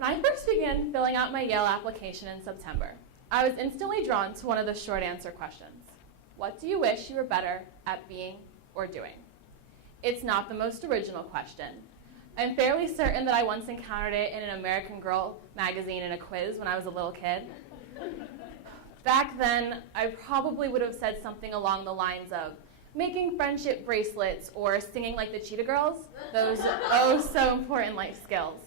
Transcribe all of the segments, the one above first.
When I first began filling out my Yale application in September, I was instantly drawn to one of the short answer questions. What do you wish you were better at being or doing? It's not the most original question. I'm fairly certain that I once encountered it in an American Girl magazine in a quiz when I was a little kid. Back then, I probably would have said something along the lines of making friendship bracelets or singing like the Cheetah Girls, those oh so important life skills.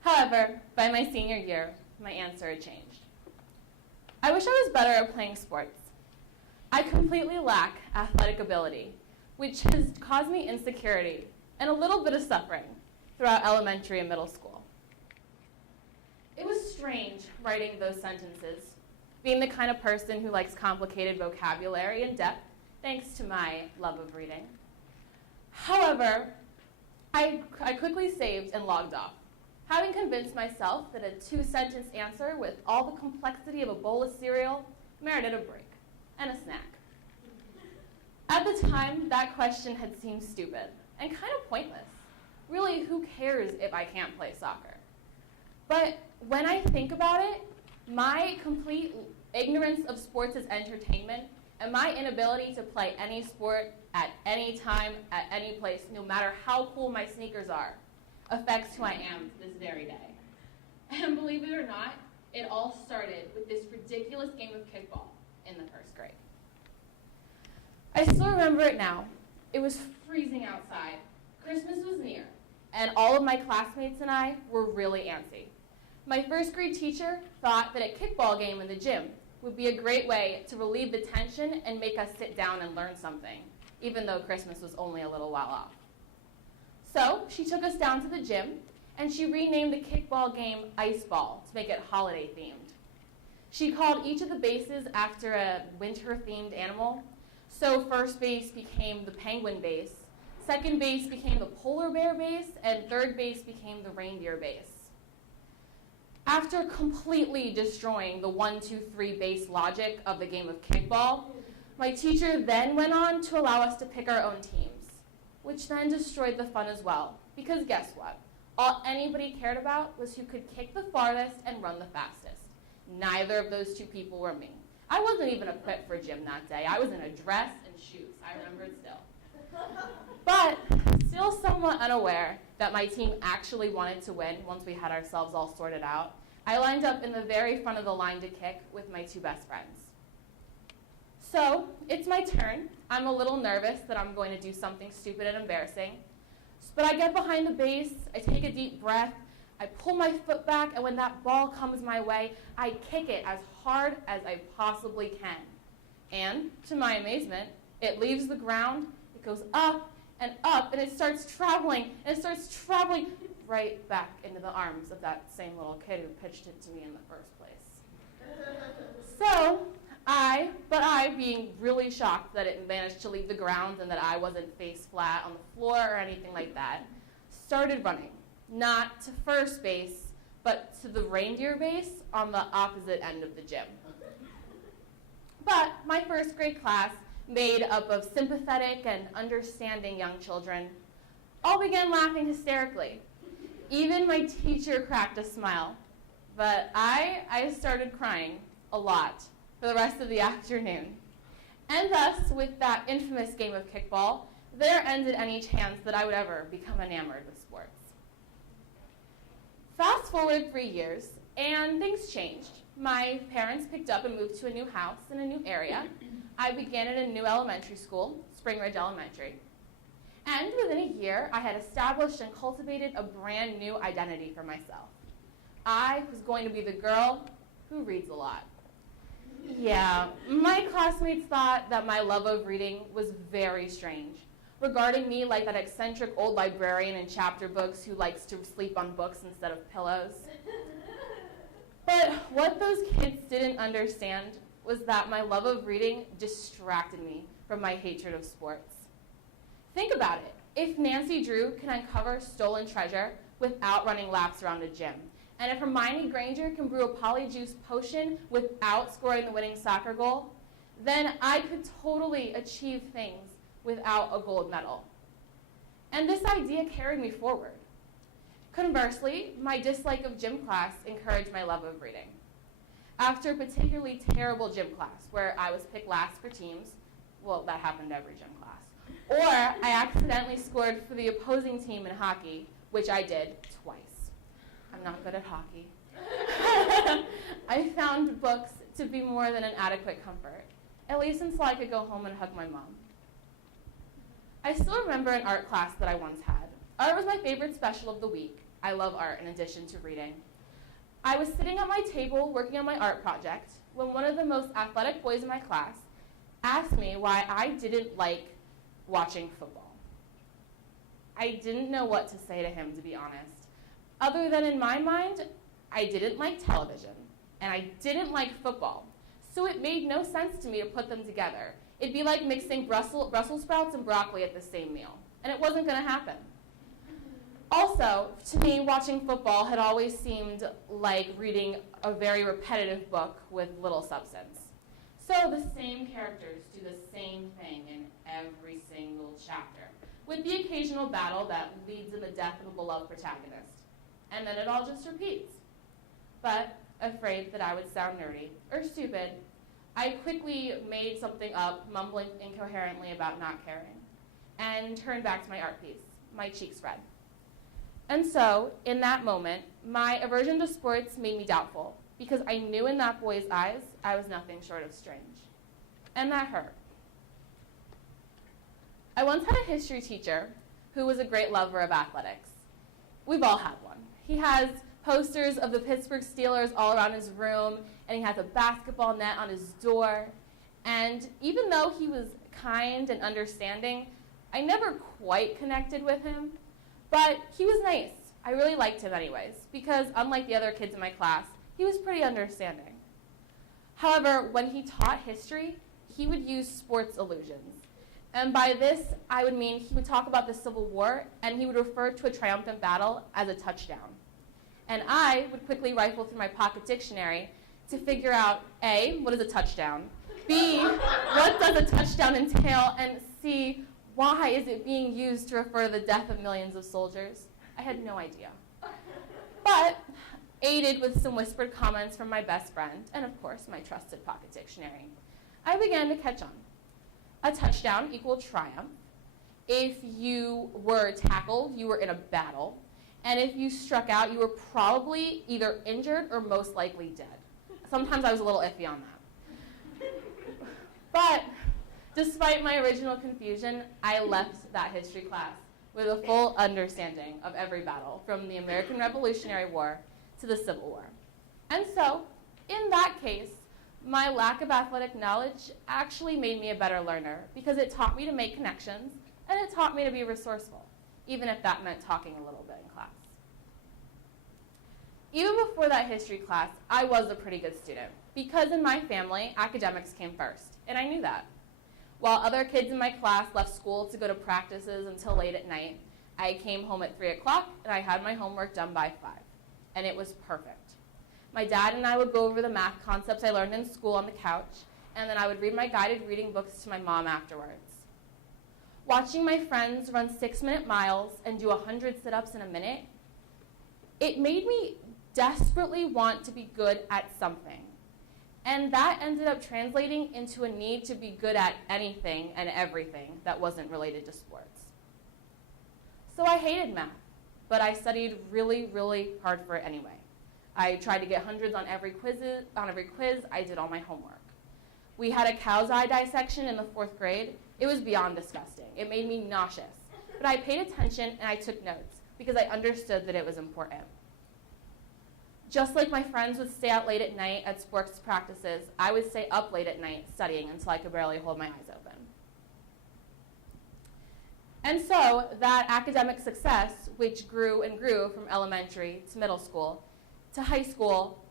However, by my senior year, my answer had changed. I wish I was better at playing sports. I completely lack athletic ability, which has caused me insecurity and a little bit of suffering throughout elementary and middle school. It was strange writing those sentences, being the kind of person who likes complicated vocabulary and depth, thanks to my love of reading. However, I quickly saved and logged off, having convinced myself that a 2-sentence answer with all the complexity of a bowl of cereal merited a break and a snack. At the time, that question had seemed stupid and kind of pointless. Really, who cares if I can't play soccer? But when I think about it, my complete ignorance of sports as entertainment and my inability to play any sport at any time, at any place, no matter how cool my sneakers are, affects who I am this very day. And believe it or not, it all started with this ridiculous game of kickball in the first grade. I still remember it now. It was freezing outside. Christmas was near, and all of my classmates and I were really antsy. My first grade teacher thought that a kickball game in the gym would be a great way to relieve the tension and make us sit down and learn something, even though Christmas was only a little while off. So she took us down to the gym, and she renamed the kickball game Ice Ball to make it holiday themed. She called each of the bases after a winter-themed animal. So first base became the penguin base, second base became the polar bear base, and third base became the reindeer base. After completely destroying the 1-2-3 base logic of the game of kickball, my teacher then went on to allow us to pick our own teams, which then destroyed the fun as well, because guess what? All anybody cared about was who could kick the farthest and run the fastest. Neither of those two people were me. I wasn't even equipped for gym that day. I was in a dress and shoes. I remember it still. But still somewhat unaware that my team actually wanted to win once we had ourselves all sorted out, I lined up in the very front of the line to kick with my 2 best friends. So it's my turn. I'm a little nervous that I'm going to do something stupid and embarrassing. But I get behind the base, I take a deep breath, I pull my foot back, and when that ball comes my way, I kick it as hard as I possibly can. And, to my amazement, it leaves the ground, it goes up, and it starts traveling right back into the arms of that same little kid who pitched it to me in the first place. So, I, being really shocked that it managed to leave the ground and that I wasn't face flat on the floor or anything like that, started running. Not to first base, but to the reindeer base on the opposite end of the gym. But my first grade class, made up of sympathetic and understanding young children, all began laughing hysterically. Even my teacher cracked a smile, but I started crying a lot for the rest of the afternoon. And thus, with that infamous game of kickball, there ended any chance that I would ever become enamored with sports. Fast forward 3 years, and things changed. My parents picked up and moved to a new house in a new area. I began at a new elementary school, Spring Ridge Elementary. And within a year, I had established and cultivated a brand new identity for myself. I was going to be the girl who reads a lot. Yeah, my classmates thought that my love of reading was very strange, regarding me like that eccentric old librarian in chapter books who likes to sleep on books instead of pillows. But what those kids didn't understand was that my love of reading distracted me from my hatred of sports. Think about it. If Nancy Drew can uncover stolen treasure without running laps around a gym, and if Hermione Granger can brew a polyjuice potion without scoring the winning soccer goal, then I could totally achieve things without a gold medal. And this idea carried me forward. Conversely, my dislike of gym class encouraged my love of reading. After a particularly terrible gym class where I was picked last for teams, well, that happened every gym class, or I accidentally scored for the opposing team in hockey, which I did twice. I'm not good at hockey. I found books to be more than an adequate comfort, at least until I could go home and hug my mom. I still remember an art class that I once had. Art was my favorite special of the week. I love art in addition to reading. I was sitting at my table working on my art project when one of the most athletic boys in my class asked me why I didn't like watching football. I didn't know what to say to him, to be honest, other than in my mind, I didn't like television, and I didn't like football, so it made no sense to me to put them together. It'd be like mixing Brussels sprouts and broccoli at the same meal, and it wasn't going to happen. Also, to me, watching football had always seemed like reading a very repetitive book with little substance. So the same characters do the same thing in every single chapter, with the occasional battle that leads in the death of a beloved protagonist. And then it all just repeats. But, afraid that I would sound nerdy or stupid, I quickly made something up, mumbling incoherently about not caring, and turned back to my art piece, my cheeks red. And so, in that moment, my aversion to sports made me doubtful, because I knew in that boy's eyes I was nothing short of strange. And that hurt. I once had a history teacher who was a great lover of athletics. We've all had one. He has posters of the Pittsburgh Steelers all around his room, and he has a basketball net on his door. And even though he was kind and understanding, I never quite connected with him. But he was nice. I really liked him anyways, because unlike the other kids in my class, he was pretty understanding. However, when he taught history, he would use sports allusions. And by this, I would mean he would talk about the Civil War, and he would refer to a triumphant battle as a touchdown. And I would quickly rifle through my pocket dictionary to figure out, A, what is a touchdown? B, what does a touchdown entail? And C, why is it being used to refer to the death of millions of soldiers? I had no idea. But, aided with some whispered comments from my best friend, and of course my trusted pocket dictionary, I began to catch on. A touchdown equaled triumph. If you were tackled, you were in a battle. And if you struck out, you were probably either injured or most likely dead. Sometimes I was a little iffy on that. But despite my original confusion, I left that history class with a full understanding of every battle, from the American Revolutionary War to the Civil War. And so, in that case, my lack of athletic knowledge actually made me a better learner, because it taught me to make connections, and it taught me to be resourceful, even if that meant talking a little bit in class. Even before that history class, I was a pretty good student, because in my family, academics came first, and I knew that. While other kids in my class left school to go to practices until late at night, I came home at 3 o'clock, and I had my homework done by 5, and it was perfect. My dad and I would go over the math concepts I learned in school on the couch, and then I would read my guided reading books to my mom afterwards. Watching my friends run 6-minute miles and do 100 sit-ups in a minute, it made me desperately want to be good at something. And that ended up translating into a need to be good at anything and everything that wasn't related to sports. So I hated math, but I studied really, really hard for it anyway. I tried to get hundreds on every quiz. I did all my homework. We had a cow's eye dissection in the 4th grade. It was beyond disgusting. It made me nauseous. But I paid attention and I took notes because I understood that it was important. Just like my friends would stay out late at night at sports practices, I would stay up late at night studying until I could barely hold my eyes open. And so that academic success, which grew and grew from elementary to middle school to high school,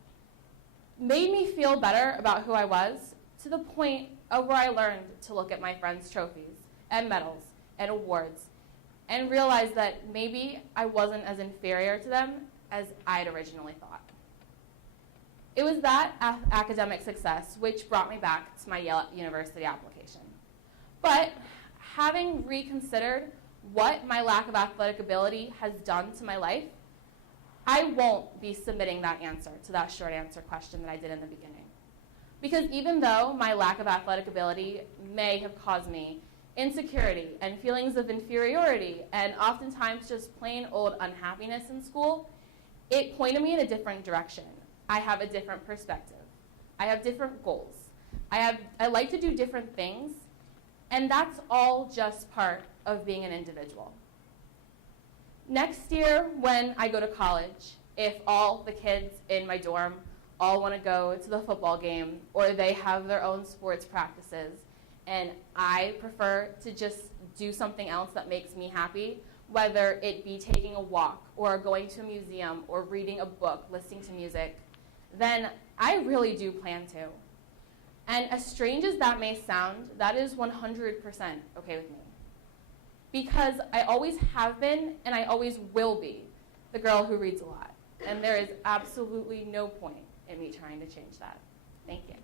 made me feel better about who I was, to the point of where I learned to look at my friends' trophies and medals and awards and realize that maybe I wasn't as inferior to them as I had originally thought. It was that academic success which brought me back to my Yale University application. But having reconsidered what my lack of athletic ability has done to my life, I won't be submitting that answer to that short answer question that I did in the beginning. Because even though my lack of athletic ability may have caused me insecurity and feelings of inferiority and oftentimes just plain old unhappiness in school, it pointed me in a different direction. I have a different perspective. I have different goals. I like to do different things, and that's all just part of being an individual. Next year, when I go to college, if all the kids in my dorm all want to go to the football game, or they have their own sports practices, and I prefer to just do something else that makes me happy, whether it be taking a walk, or going to a museum, or reading a book, listening to music, then I really do plan to. And as strange as that may sound, that is 100% okay with me. Because I always have been, and I always will be, the girl who reads a lot. And there is absolutely no point in me trying to change that. Thank you.